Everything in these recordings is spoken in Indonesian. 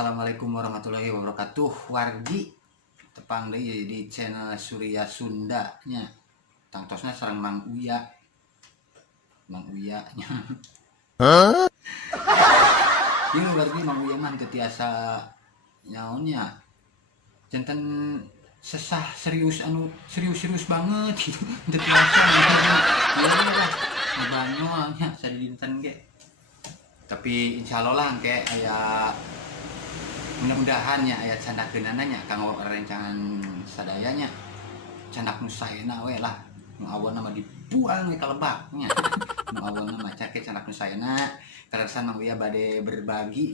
Assalamualaikum warahmatullahi wabarakatuh. Wargi tepang deui di channel Surya Sunda nya. Tangtosna sareng Mang Uya. Mang Uya nya. Ieu wargi Mang Uya mah teu tiasa nyaon nya. Janten sesah serius serius banget gitu. Teu tiasa. Ieu lah ngebanyol nya sadinten ge. Tapi insyaallah lah engke aya mudah-mudahan ya aya candakeunana nya kanggo rencangan sadayanya candak nu saena we lah nu awonna mah dibuang we ka lebak nya nu awonna mah cake candak nu saena karasan Mang Uya bade berbagi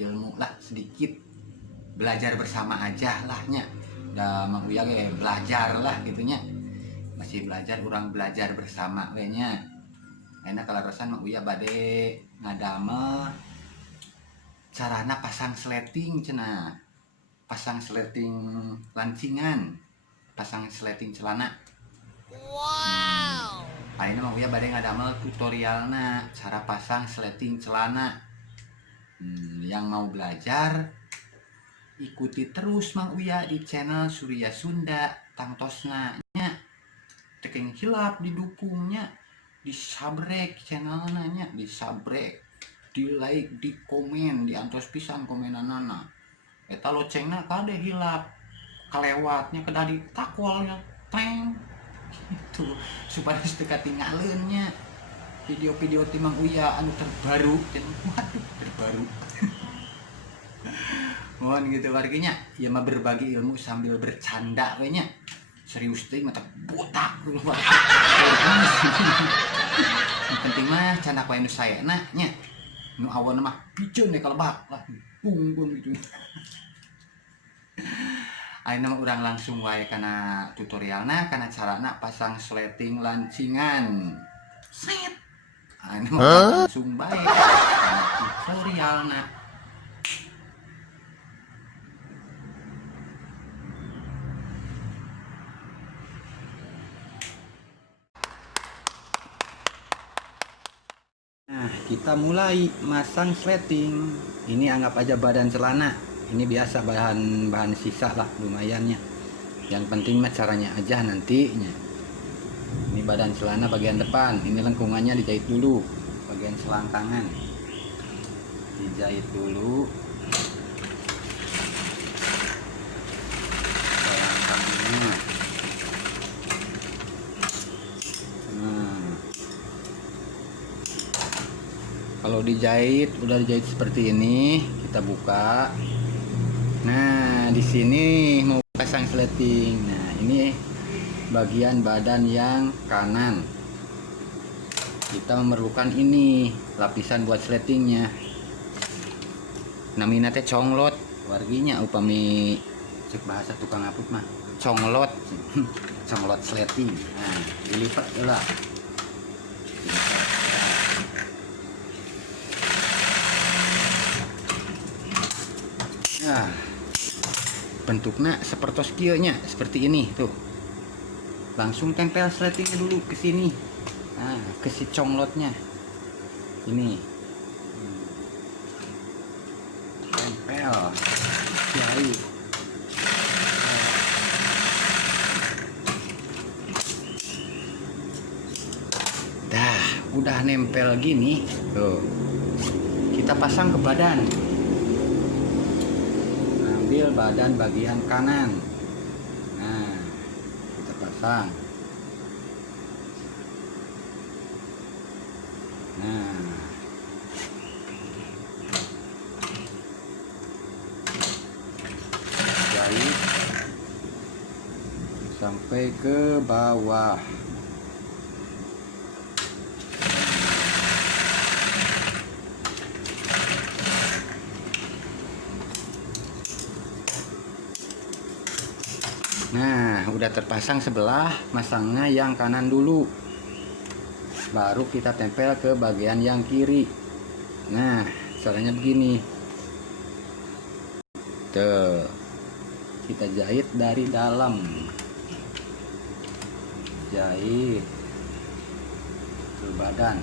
ilmu lah sedikit belajar bersama aja lah nya da Mang Uya ge belajar lah gitu nya masih belajar urang belajar bersama we nya ayeuna kalarasan Mang Uya bade ngadamel carana pasang sleting cenah pasang sleting lancingan pasang sleting celana. Wow. Ayeuna Mang Uya bade ngadamel tutorialna cara pasang sleting celana. Yang mau belajar ikuti terus Mang Uya di channel Surya Sunda tangtosna nya teu hilap didukungnya disabrek channelna nya disabrek di like, di komen, di antos pisan komenanana. Eta locengna kade hilap, kalewatnya kedah ditakwalnya, teng, gitu. Supaya teu katinggalieun nya video-video ti Mang Uya anu terbaru, waduh terbaru. Mohon gitu warginya, ya mah berbagi ilmu sambil bercanda we nya. Serius teh mata botak dulu. Yang penting mah canda wae nu saena nya. Nu awan mah piceun we ka lebak lah bung gitu. Ayeuna mah urang langsung wae kana tutorialna kana carana pasang sleting lancingan. Set. Ayeuna mah langsung bae kana tutorialna. Nah, kita mulai masang sleting. Ini anggap aja badan celana. Ini biasa bahan sisa lah lumayannya. Yang penting mah caranya aja nantinya. Ini badan celana bagian depan. Ini lengkungannya dijahit dulu. Bagian selangkangan dijahit dulu. Selangkangannya. Kalau udah dijahit seperti ini, kita buka. Nah, di sini mau pasang sleting. Nah, ini bagian badan yang kanan. Kita memerlukan ini lapisan buat sletingnya. Namina teh conglot, warginya upami cek bahasa tukang aput mah conglot. Conglot sleting. Nah, dilipat lah. Nah, bentuknya seperti kieu nya, seperti ini tuh. Langsung tempel sletingnya dulu ke sini. Nah, ke si conglotnya. Ini. Tempel. Jahit. Dah, udah nempel gini, tuh. Kita pasang ke badan. Ambil badan bagian kanan. Nah, kita pasang. Nah, jahit sampai ke bawah. Nah, udah terpasang sebelah, masangnya yang kanan dulu. Baru kita tempel ke bagian yang kiri. Nah, caranya begini. Tuh. Kita jahit dari dalam. Jahit ke badan.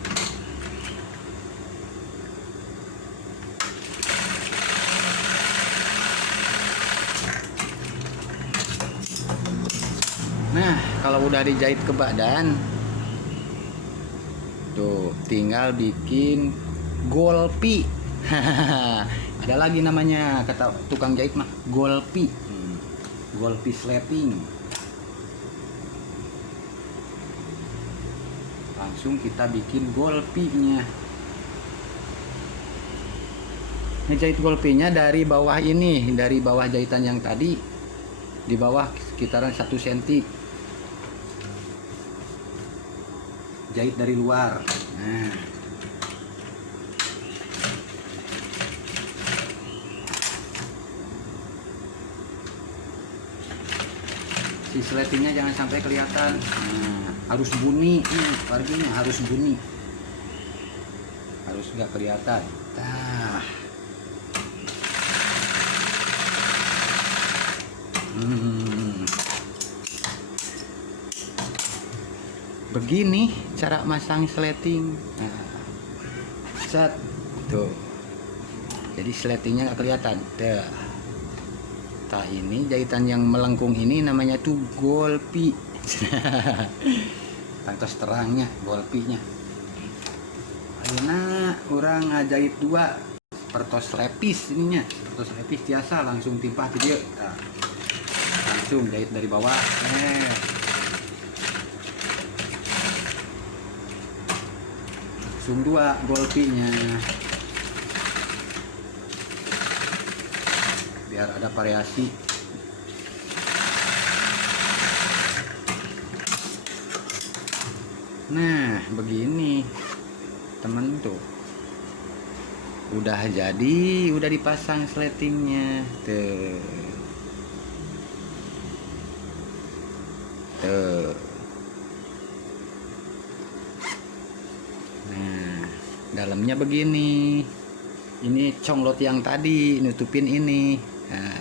kalau udah dijahit ke badan tuh tinggal bikin golpi. Ada lagi namanya kata tukang jahit mah golpi. Golpi sleting. Langsung kita bikin golpinya. Ngejahit golpinya dari bawah ini, dari bawah jahitan yang tadi, di bawah sekitaran 1 cm. Jahit dari luar. Nah. Si sletingnya jangan sampai kelihatan. Nah, harus bunyi, partinya harus bunyi. Harus nggak kelihatan. Nah. Begini cara masang sleting. Nah, set tuh. Jadi sletingnya nggak kelihatan. Dah. Nah, ini jahitan yang melengkung ini namanya tuh golpi. Tangtos terangnya golpinya. Ayeuna orang ngajahit 2 pertos lepis ininya. Pertos lepis biasa langsung timpah ke dia. Nah, langsung jahit dari bawah. Langsung 2 golpinya. Biar ada variasi. Nah, begini temen tuh. Udah jadi, udah dipasang sletingnya. Tuh. Tuh. Nah, dalamnya begini. Ini conglot yang tadi nutupin ini. Nah,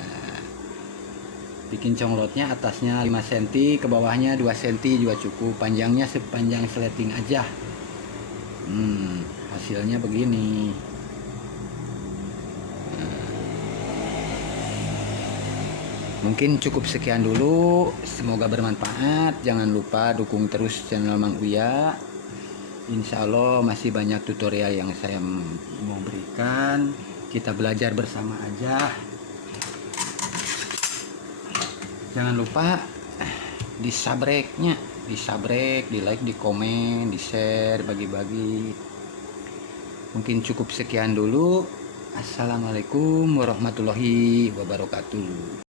bikin conglotnya atasnya 5 cm, ke bawahnya 2 cm juga cukup. Panjangnya sepanjang sleting aja. Hasilnya begini. Mungkin cukup sekian dulu. Semoga bermanfaat. Jangan lupa dukung terus channel Mang Uya. Insya Allah masih banyak tutorial yang saya mau berikan. Kita belajar bersama aja. Jangan lupa di subscribe-nya, di subscribe, di like, di komen, di share, bagi-bagi. Mungkin cukup sekian dulu. Assalamualaikum warahmatullahi wabarakatuh.